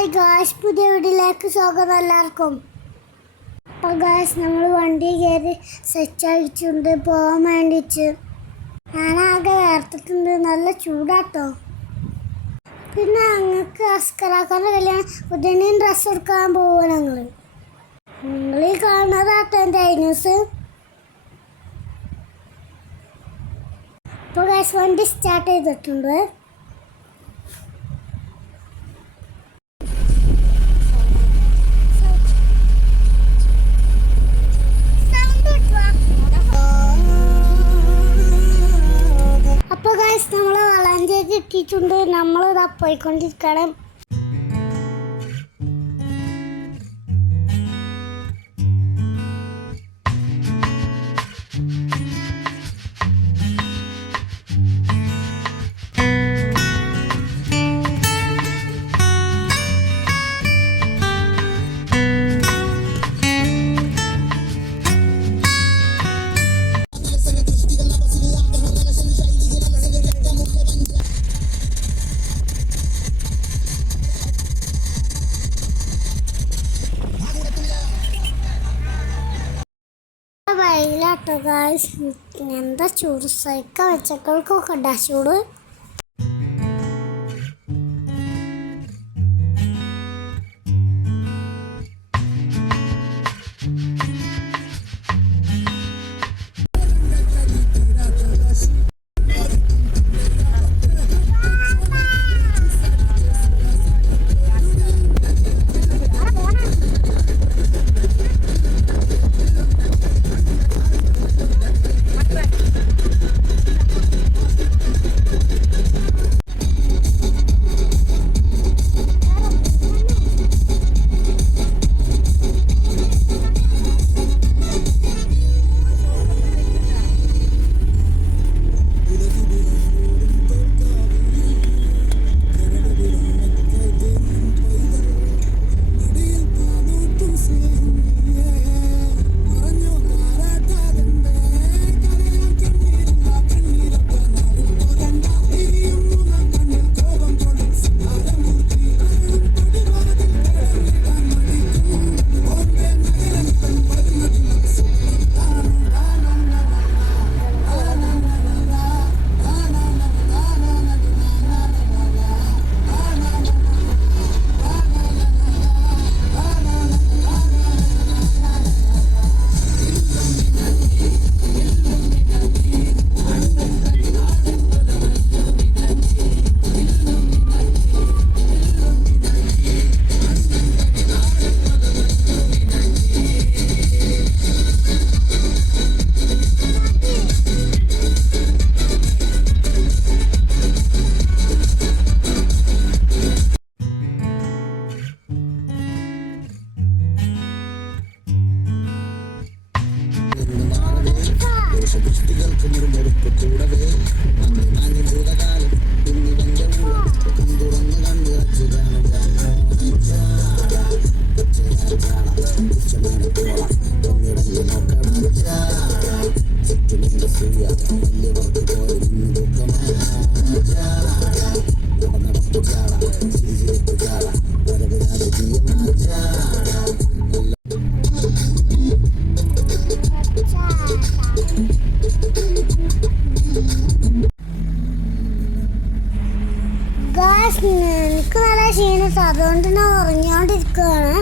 Hi guys, പുതിയ വീഡിയോയിലേക്ക് സ്വാഗതം എല്ലാവർക്കും. അപ്പോൾ ഗായ്സ്, നമ്മൾ വണ്ടി കയറി സെറ്റ് അടിച്ചിട്ടുണ്ട് പോകാൻ വേണ്ടിയിട്ട്. ഞാനാകെ വേർത്തിട്ടുണ്ട്, നല്ല ചൂടാട്ടോ. പിന്നെ ഞങ്ങൾക്ക് അസ്കറാക്കാൻ്റെ കല്യാണം ഉടനെയും ഡ്രസ്സ് എടുക്കാൻ പോവുക. നിങ്ങൾ ഈ കാണുന്നതാട്ടോ എൻ്റെ ന്യൂസ്. അപ്പോൾ ഗായ്സ്, വണ്ടി സ്റ്റാർട്ട് ചെയ്തിട്ടുണ്ട്. നമ്മളെ വളാഞ്ചേരി എത്തിയിട്ടുണ്ട്. നമ്മളിതാ പോയിക്കൊണ്ടിരിക്കണം. വയലാട്ടോ ഗായ്സ്, എന്താ ചൂട്, സഹിക്കാൻ വെച്ചക്കൾക്കൊക്കെ ഉണ്ടാ ചൂട്. എനിക്ക് നല്ല ക്ഷീണിച്ചു, അതുകൊണ്ട് ഞാൻ ഉറങ്ങിക്കൊണ്ടിരിക്കുകയാണ്.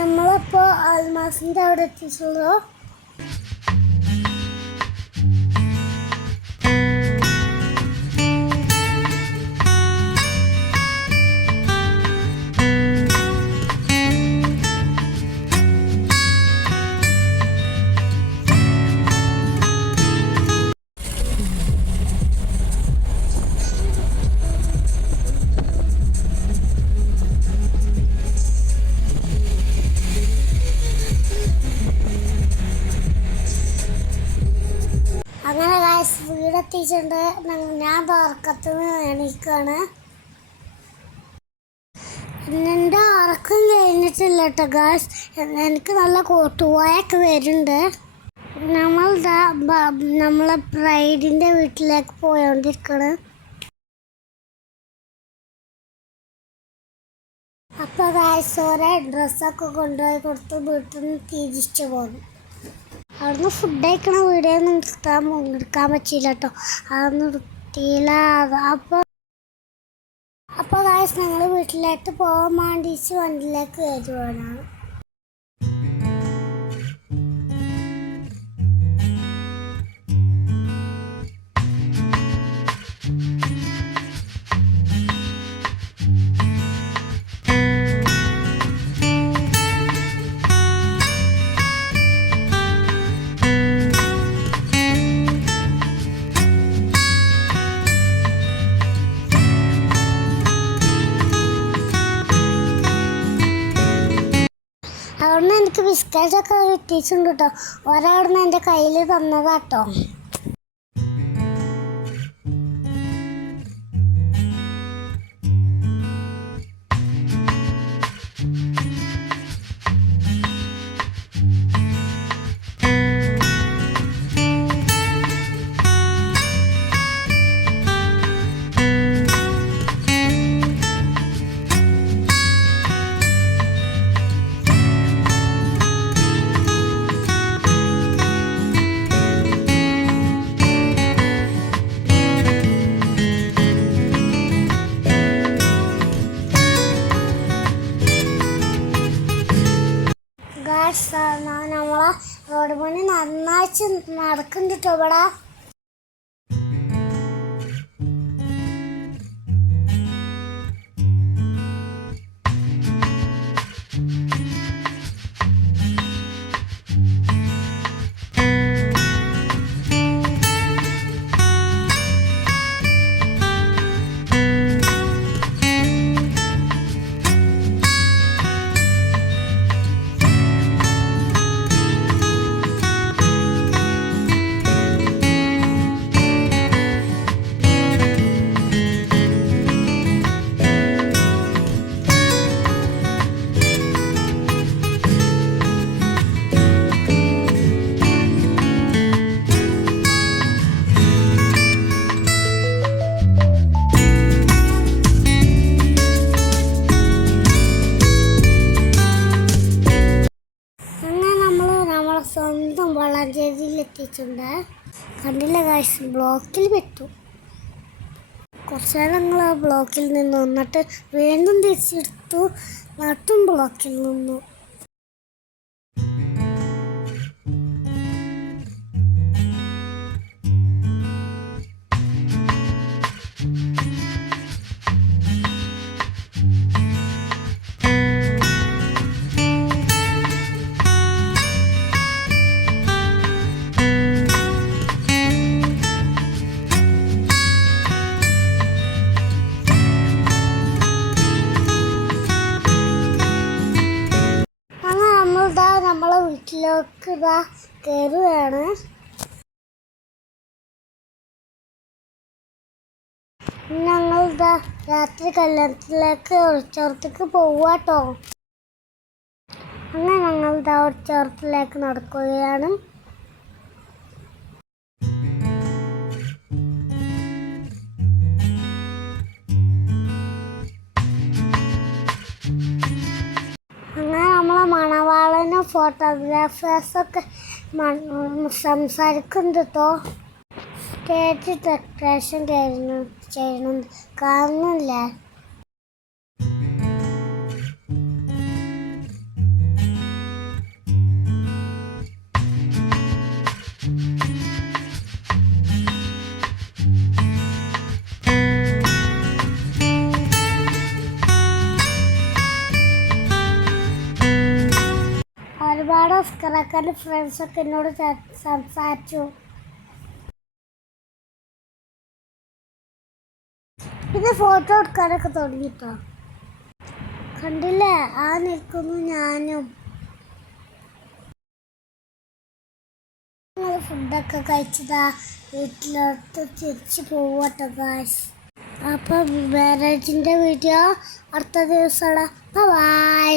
നമ്മളിപ്പോൾ ആൽമാസിൻ്റെ അവിടെ എത്തിച്ചുള്ളൂ. എത്തിയിട്ടുണ്ട്. ഞാൻ ഉറക്കത്തിന് എണീക്കാണ്. എൻ്റെ ഉറക്കം കഴിഞ്ഞിട്ടില്ല കേട്ടോ ഗായ്സ്. എനിക്ക് നല്ല കോട്ടുപോയൊക്കെ വരുന്നുണ്ട്. നമ്മളെ ബ്രൈഡിൻ്റെ വീട്ടിലേക്ക് പോയോണ്ടിരിക്കണ്. അപ്പോൾ ഗായ്സ് ഓരോ ഡ്രസ്സൊക്കെ കൊണ്ടുപോയി കൊടുത്ത് വീട്ടിൽ നിന്ന് തിരിച്ചു പോകും. അവിടുന്ന് ഫുഡ് കഴിക്കണ വീഡിയോ ഒന്നും എടുക്കാൻ പറ്റിയില്ല കേട്ടോ. അതൊന്നും എടുത്തില്ല. അപ്പോൾ ഗായ്സ് ഞങ്ങൾ വീട്ടിലേക്ക് പോകാൻ വേണ്ടിയിട്ട് വണ്ടിയിലേക്ക് കയറുവാണ്. അവിടുന്ന് എനിക്ക് ബിസ്ക്കറ്റൊക്കെ കിട്ടിയിട്ടുണ്ട് കേട്ടോ. ഒരവിടുന്ന് എൻ്റെ കയ്യിൽ തന്നതാട്ടോ. നമ്മളെ റോഡ് പണി നന്നായിട്ട് നടക്കുന്നുണ്ട് കേട്ടോ ഇവിടെ. സ്വന്തം വളാഞ്ചേരിയിലെത്തിയിട്ടുണ്ട്. കണ്ടില്ല ഗായ്സ്, ബ്ലോക്കിൽ പെട്ടു. കുറച്ച് നേരം ഞങ്ങൾ ആ ബ്ലോക്കിൽ നിന്ന് വന്നിട്ട് വീണ്ടും തിരിച്ചെടുത്തു. നട്ടും ബ്ലോക്കിൽ നിന്നു. നമ്മളെ വീട്ടിലേക്ക് കയറുകയാണ്. ഞങ്ങൾ രാത്രി കല്യാണത്തിലേക്ക് ഒളിച്ചോർത്തേക്ക് പോവാട്ടോ. അങ്ങനെ ഞങ്ങൾ ഒളിച്ചോർത്തിലേക്ക് നടക്കുകയാണ്. മണവാളനും ഫോട്ടോഗ്രാഫേഴ്സൊക്കെ സംസാരിക്കുന്നുണ്ട് കേട്ടോ. സ്റ്റേജ് ഡെക്കറേഷൻ ചെയ്യുന്നുണ്ട്, കാണുന്നില്ലേ? ഒരുപാട് ഓസ്കറക്കാരുടെ ഫ്രണ്ട്സൊക്കെ എന്നോട് സംസാരിച്ചു. പിന്നെ ഫോട്ടോ എടുക്കാനൊക്കെ തുടങ്ങിട്ടോ. കണ്ടില്ലേ, ആ നിൽക്കുന്നു ഞാനും. ഫുഡൊക്കെ കഴിച്ചതാ വീട്ടിലോട്ട് തിരിച്ച് പോവട്ടെ ഗായ്സ്. അപ്പം മാരേജിൻ്റെ വീഡിയോ അടുത്ത ദിവസമാണ്. ബൈ.